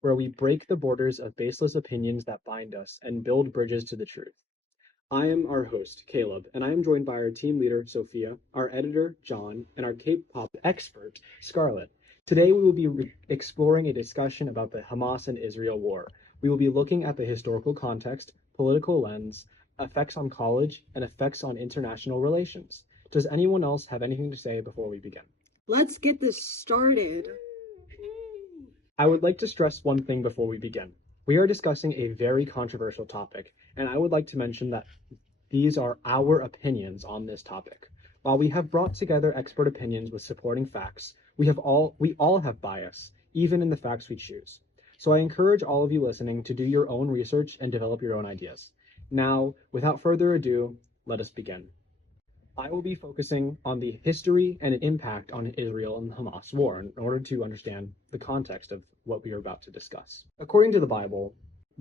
where we break the borders of baseless opinions that bind us and build bridges to the truth. I am our host, Caleb, and I am joined by our team leader, Sophia, our editor, John, and our K-pop expert, Scarlett. Today we will be exploring a discussion about the Hamas and Israel war. We will be looking at the historical context, political lens, effects on college, and effects on international relations. Does anyone else have anything to say before we begin? Let's get this started. I would like to stress one thing before we begin. We are discussing a very controversial topic, and I would like to mention that these are our opinions on this topic. While we have brought together expert opinions with supporting facts, we all have bias, even in the facts we choose. So I encourage all of you listening to do your own research and develop your own ideas. Now, without further ado, let us begin. I will be focusing on the history and impact on Israel and the Hamas war in order to understand the context of what we are about to discuss. According to the Bible,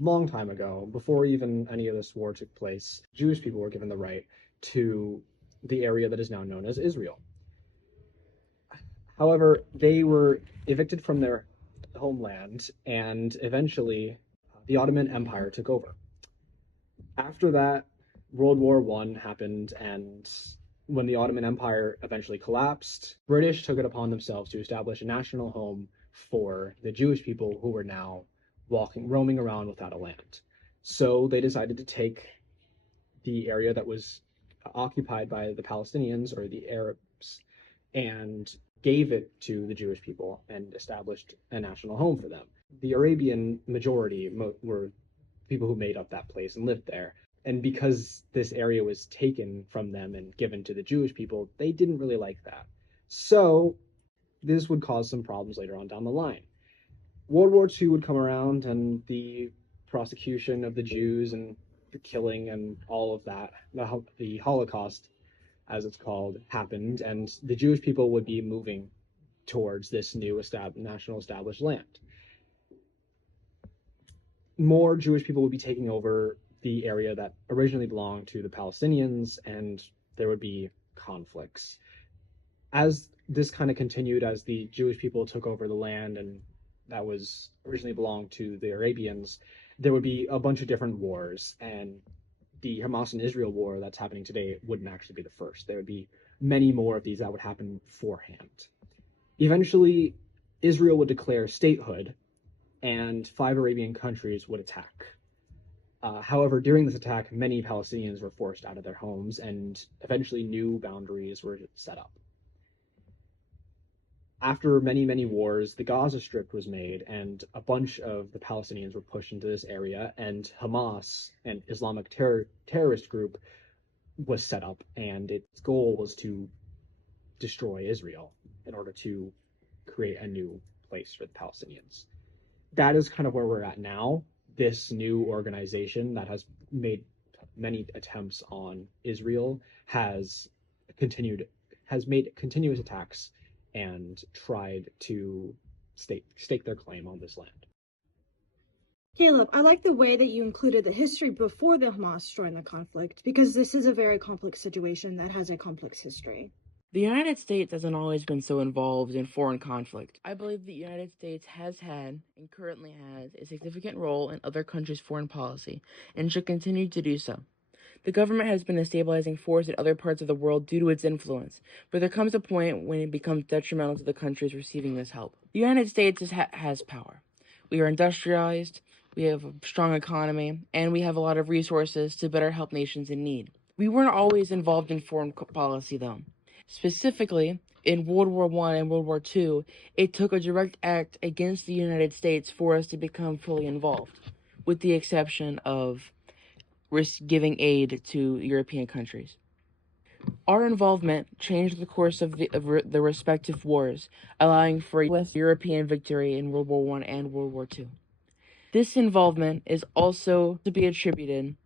long time ago, before even any of this war took place, Jewish people were given the right to the area that is now known as Israel. However, they were evicted from their homeland, and eventually the Ottoman Empire took over. After that, World War I happened, and when the Ottoman Empire eventually collapsed, British took it upon themselves to establish a national home for the Jewish people who were now roaming around without a land. So they decided to take the area that was occupied by the Palestinians or the Arabs and gave it to the Jewish people and established a national home for them. The Arabian majority were people who made up that place and lived there. And because this area was taken from them and given to the Jewish people, they didn't really like that. So this would cause some problems later on down the line. World War II would come around, and the prosecution of the Jews and the killing and all of that, the Holocaust, as it's called, happened, and the Jewish people would be moving towards this new national established land. More Jewish people would be taking over the area that originally belonged to the Palestinians, and there would be conflicts. As this kind of continued, as the Jewish people took over the land and that was originally belonged to the Arabians, there would be a bunch of different wars, and the Hamas and Israel war that's happening today wouldn't actually be the first. There would be many more of these that would happen beforehand. Eventually, Israel would declare statehood, and 5 Arabian countries would attack. However, during this attack, many Palestinians were forced out of their homes, and eventually new boundaries were set up. After many, many wars, the Gaza Strip was made, and a bunch of the Palestinians were pushed into this area, and Hamas, an Islamic terrorist group, was set up, and its goal was to destroy Israel in order to create a new place for the Palestinians. That is kind of where we're at now. This new organization that has made many attempts on Israel has made continuous attacks and tried to stake their claim on this land. Caleb, I like the way that you included the history before the Hamas joined the conflict, because this is a very complex situation that has a complex history. The United States hasn't always been so involved in foreign conflict. I believe the United States has had, and currently has, a significant role in other countries' foreign policy, and should continue to do so. The government has been a stabilizing force in other parts of the world due to its influence, but there comes a point when it becomes detrimental to the countries receiving this help. The United States has power. We are industrialized, we have a strong economy, and we have a lot of resources to better help nations in need. We weren't always involved in foreign policy, though. Specifically, in World War I and World War II, it took a direct act against the United States for us to become fully involved, with the exception of giving aid to European countries. Our involvement changed the course of the respective wars, allowing for U.S. European victory in World War I and World War II. This involvement is also to be attributed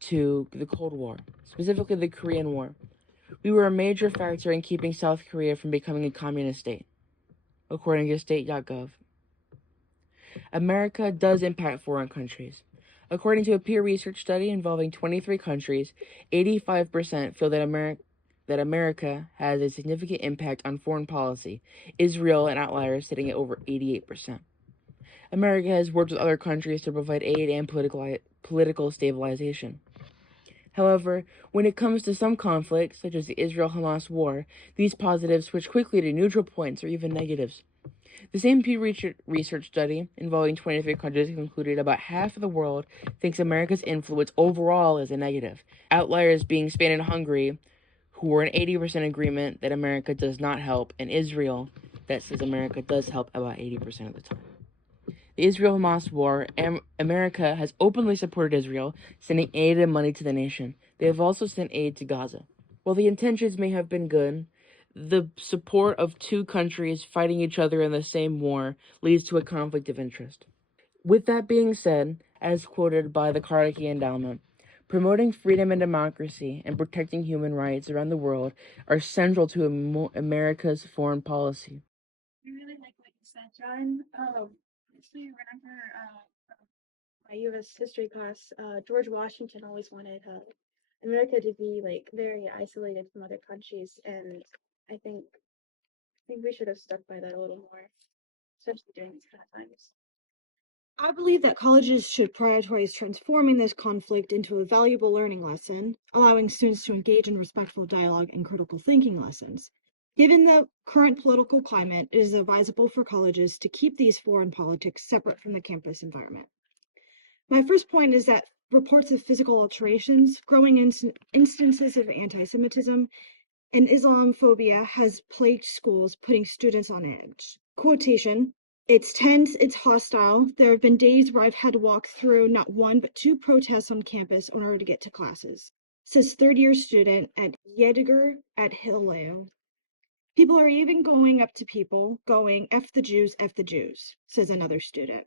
to the Cold War, specifically the Korean War. We were a major factor in keeping South Korea from becoming a communist state, according to state.gov. America does impact foreign countries. According to a peer research study involving 23 countries, 85% feel that America has a significant impact on foreign policy, Israel an outlier sitting at over 88%. America has worked with other countries to provide aid and political stabilization. However, when it comes to some conflicts, such as the Israel-Hamas war, these positives switch quickly to neutral points or even negatives. The same Pew Research study involving 23 countries concluded about half of the world thinks America's influence overall is a negative, outliers being Spain and Hungary, who were in 80% agreement that America does not help, and Israel, that says America does help about 80% of the time. The Israel-Hamas war, America has openly supported Israel, sending aid and money to the nation. They have also sent aid to Gaza. While the intentions may have been good, the support of two countries fighting each other in the same war leads to a conflict of interest. With that being said, as quoted by the Carnegie Endowment, promoting freedom and democracy and protecting human rights around the world are central to America's foreign policy. I really like what you said, John. If you remember my U.S. history class, George Washington always wanted America to be like very isolated from other countries, and I think we should have stuck by that a little more, especially during these kind of times. I believe that colleges should prioritize transforming this conflict into a valuable learning lesson, allowing students to engage in respectful dialogue and critical thinking lessons. Given the current political climate, it is advisable for colleges to keep these foreign politics separate from the campus environment. My first point is that reports of physical alterations, growing instances of anti-Semitism, and Islamophobia has plagued schools, putting students on edge. Quotation, it's tense, it's hostile. There have been days where I've had to walk through not one but two protests on campus in order to get to classes, says third-year student at Yediger at Hillel. People are even going up to people, going, F the Jews, says another student.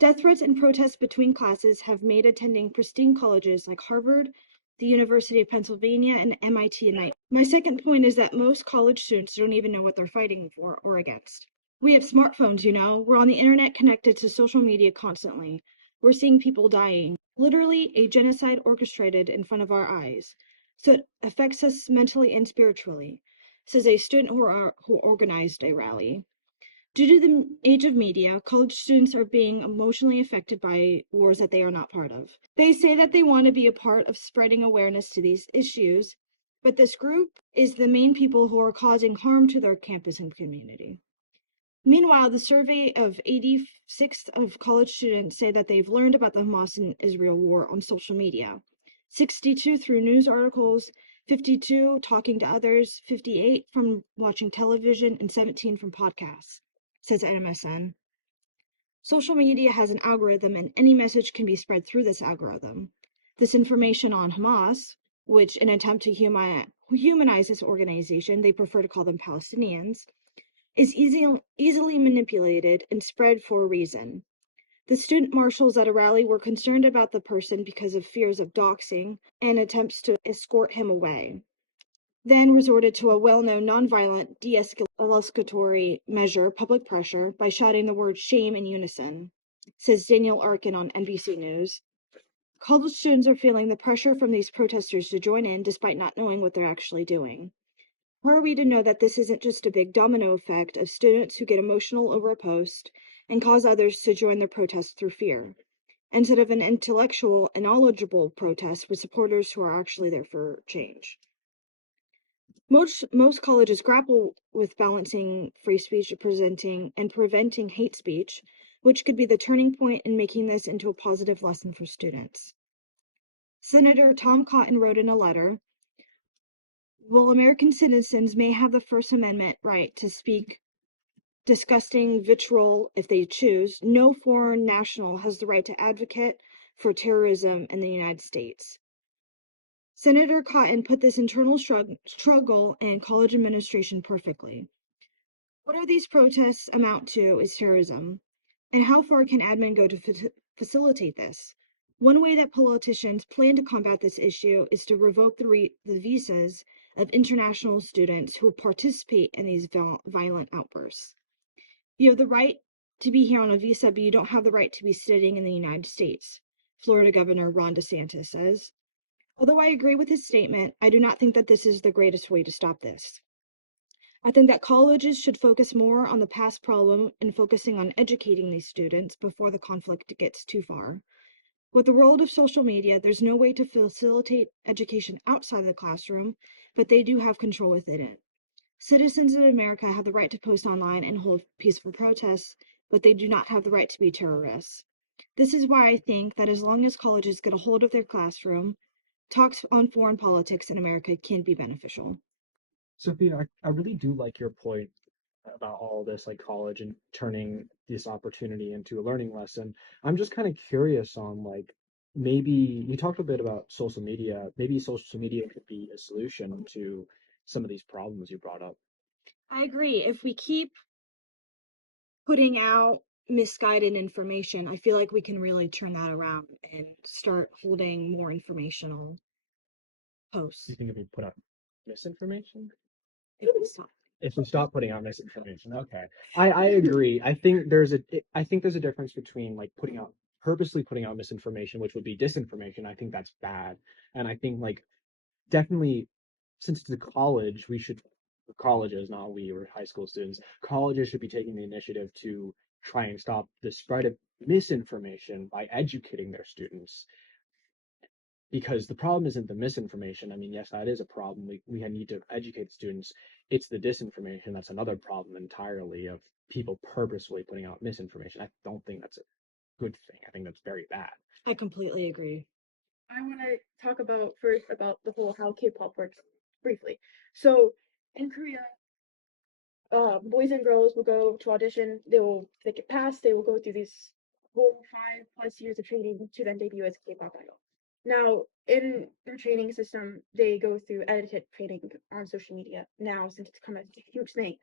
Death threats and protests between classes have made attending pristine colleges like Harvard, the University of Pennsylvania, and MIT a nightmare. My second point is that most college students don't even know what they're fighting for or against. We have smartphones, you know. We're on the internet connected to social media constantly. We're seeing people dying. Literally a genocide orchestrated in front of our eyes. So it affects us mentally and spiritually, says a student who organized a rally. Due to the age of media, college students are being emotionally affected by wars that they are not part of. They say that they want to be a part of spreading awareness to these issues, but this group is the main people who are causing harm to their campus and community. Meanwhile, the survey of 86 of college students say that they've learned about the Hamas and Israel war on social media. 62 through news articles, 52 talking to others, 58 from watching television, and 17 from podcasts, says MSN. Social media has an algorithm, and any message can be spread through this algorithm. This information on Hamas, which in an attempt to humanize this organization, they prefer to call them Palestinians, is easily manipulated and spread for a reason. The student marshals at a rally were concerned about the person because of fears of doxing and attempts to escort him away, then resorted to a well-known nonviolent de-escalatory measure, public pressure, by shouting the word shame in unison, says Daniel Arkin on NBC News. College students are feeling the pressure from these protesters to join in despite not knowing what they're actually doing. How are we to know that this isn't just a big domino effect of students who get emotional over a post and cause others to join their protest through fear, instead of an intellectual and knowledgeable protest with supporters who are actually there for change? Most colleges grapple with balancing free speech, presenting and preventing hate speech, which could be the turning point in making this into a positive lesson for students. Senator Tom Cotton wrote in a letter, while American citizens may have the First Amendment right to speak disgusting vitriol if they choose, no foreign national has the right to advocate for terrorism in the United States. Senator Cotton put this internal struggle and college administration perfectly. What are these protests amount to is terrorism. And how far can admin go to facilitate this? One way that politicians plan to combat this issue is to revoke the visas of international students who participate in these violent outbursts. You have the right to be here on a visa, but you don't have the right to be sitting in the United States, Florida Governor Ron DeSantis says. Although I agree with his statement, I do not think that this is the greatest way to stop this. I think that colleges should focus more on the past problem and focusing on educating these students before the conflict gets too far. With the world of social media, there's no way to facilitate education outside of the classroom, but they do have control within it. Citizens in America have the right to post online and hold peaceful protests, but they do not have the right to be terrorists. This is why I think that as long as colleges get a hold of their classroom, talks on foreign politics in America can be beneficial. Sophia, I really do like your point about all this, like college and turning this opportunity into a learning lesson. I'm just kind of curious on like maybe you talked a bit about social media. Maybe social media could be a solution to some of these problems you brought up. I agree. If we keep putting out misguided information, I feel like we can really turn that around and start holding more informational You posts. think if we put out misinformation? If we stop. If we stop putting out misinformation, okay. I agree. I think there's a difference between like purposely putting out misinformation, which would be disinformation. I think that's bad. And I think like definitely since it's a college, colleges, not we or high school students, colleges should be taking the initiative to try and stop the spread of misinformation by educating their students. Because the problem isn't the misinformation. I mean, yes, that is a problem. We need to educate students. It's the disinformation that's another problem entirely of people purposefully putting out misinformation. I don't think that's a good thing. I think that's very bad. I completely agree. I want to talk about first about the whole how K-pop works briefly. So in Korea, boys and girls will go to audition. If they get passed, they will go through these whole 5+ years of training to then debut as a K-pop idol. Now, in their training system, they go through edited training on social media now since it's become a huge thing.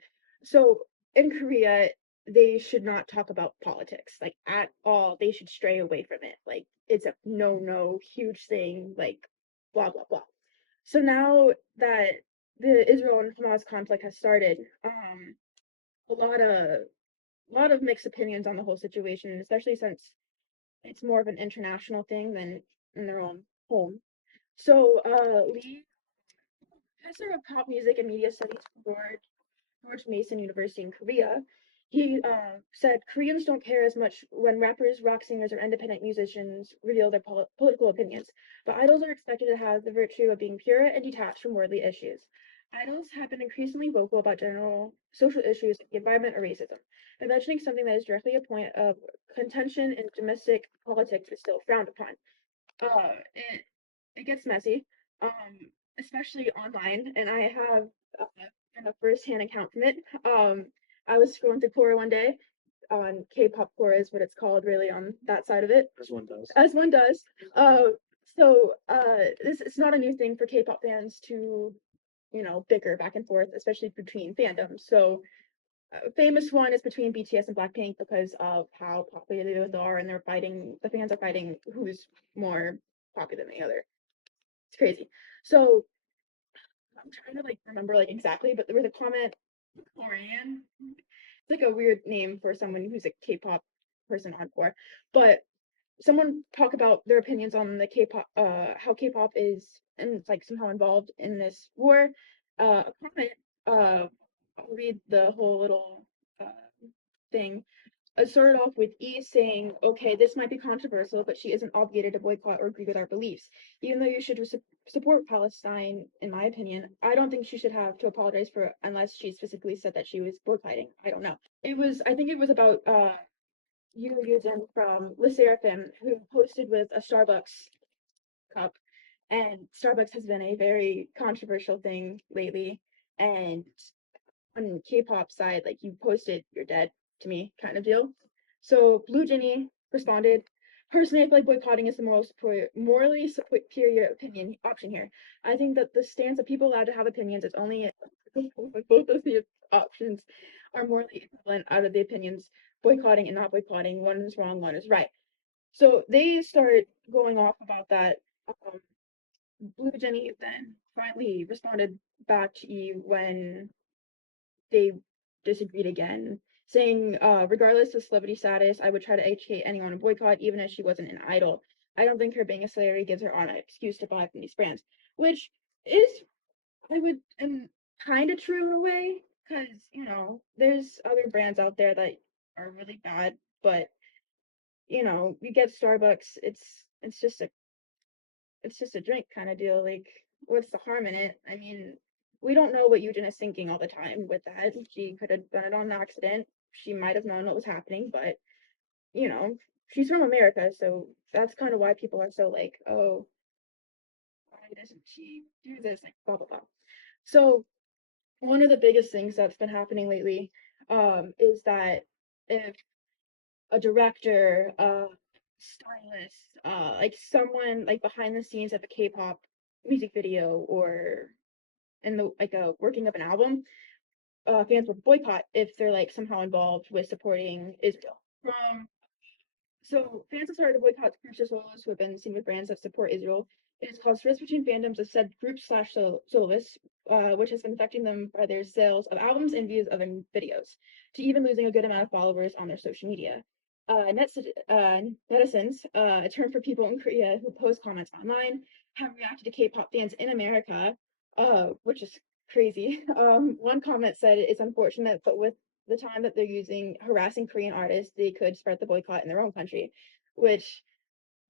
So in Korea, they should not talk about politics like at all. They should stray away from it. Like it's a no, huge thing. Like blah blah blah. So now that the Israel and Hamas conflict has started, a lot of mixed opinions on the whole situation, especially since it's more of an international thing than in their own home. So Lee, professor of pop music and media studies for George Mason University in Korea, he said Koreans don't care as much when rappers, rock singers, or independent musicians reveal their political opinions, but idols are expected to have the virtue of being pure and detached from worldly issues. Idols have been increasingly vocal about general social issues like the environment or racism, but mentioning something that is directly a point of contention in domestic politics is still frowned upon. It gets messy, especially online, and I have a first-hand account from it. I was scrolling through Quora one day on K-pop Quora is what it's called, really, on that side of it. As one does. As one does. This it's not a new thing for K-pop fans to, bicker back and forth, especially between fandoms. So famous one is between BTS and Blackpink because of how popular they are, and the fans are fighting who's more popular than the other. It's crazy. So I'm trying to like remember like exactly, but there was a comment. Korean. It's like a weird name for someone who's a K-pop person on Quora. But someone talk about their opinions on the K-pop, how K-pop is and it's like somehow involved in this war. A comment. I'll read the whole little thing. Started off with E saying, okay, this might be controversial, but she isn't obligated to boycott or agree with our beliefs. Even though you should support Palestine, in my opinion, I don't think she should have to apologize for it unless she specifically said that she was boycotting. I don't know. I think it was about Yuzin from Le Seraphim who posted with a Starbucks cup. And Starbucks has been a very controversial thing lately. And on K-pop side, like you posted, you're dead to me kind of deal. So Blue Jenny responded, personally, I feel like boycotting is the morally superior opinion option here. I think that the stance of people allowed to have opinions is only both of the options are morally equivalent out of the opinions boycotting and not boycotting. One is wrong, one is right. So they start going off about that. Blue Jenny then finally responded back to you when they disagreed again, saying, regardless of celebrity status, I would try to educate anyone on boycott, even if she wasn't an idol. I don't think her being a celebrity gives her an excuse to buy from these brands, which is, I would, and kind of true in a way. because there's other brands out there that are really bad, but you get Starbucks, it's just a drink kind of deal. Like, what's the harm in it? I mean, we don't know what Eugen is thinking all the time with that. She could have done it on accident. She might have known what was happening, but you know, she's from America, so that's kind of why people are so like, oh, why doesn't she do this? Like, blah blah blah. So one of the biggest things that's been happening lately, is that if a director, stylist, like someone like behind the scenes of a K-pop music video or in the like a working of an album, fans will boycott if they're like somehow involved with supporting Israel. From So fans have started to boycott groups or soloists who have been seen with brands that support Israel. It has caused rifts between fandoms of said groups slash soloists, which has been affecting them by their sales of albums and views of videos, to even losing a good amount of followers on their social media. Netizens, a term for people in Korea who post comments online, have reacted to K-pop fans in America, which is crazy. One comment said it's unfortunate, but with the time that they're using harassing Korean artists, they could spread the boycott in their own country, which,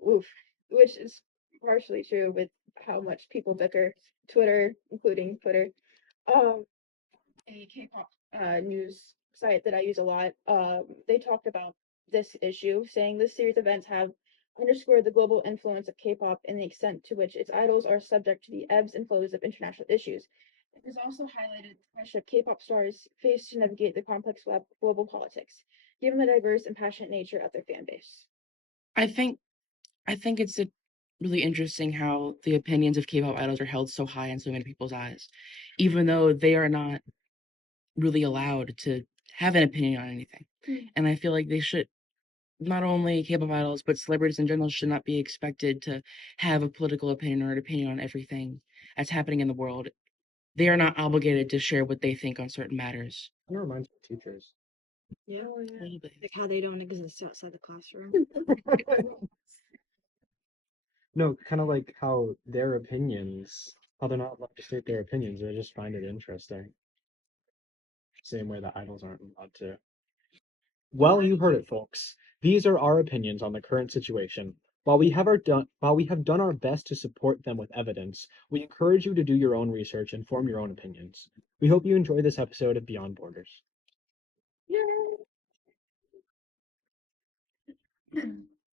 oof, which is partially true with how much people bicker. Twitter, including Twitter. Um, a K-pop news site that I use a lot, they talked about this issue, saying this series of events have underscored the global influence of K-pop and the extent to which its idols are subject to the ebbs and flows of international issues. It has also highlighted the pressure K-pop stars face to navigate the complex web of global politics, given the diverse and passionate nature of their fan base. I think I think it's really interesting how the opinions of K-pop idols are held so high in so many people's eyes, even though they are not really allowed to have an opinion on anything. And I feel like they should, not only K-pop idols, but celebrities in general should not be expected to have a political opinion or an opinion on everything that's happening in the world. They are not obligated to share what they think on certain matters. Kind of reminds me of teachers. Yeah, A little bit. like how they don't exist outside the classroom. No, kind of like how their opinions, how they're not allowed to state their opinions. I just find it interesting. Same way that idols aren't allowed to. Well, you heard it, folks. These are our opinions on the current situation. While we have done our best to support them with evidence, we encourage you to do your own research and form your own opinions. We hope you enjoy this episode of Beyond Borders. Yay!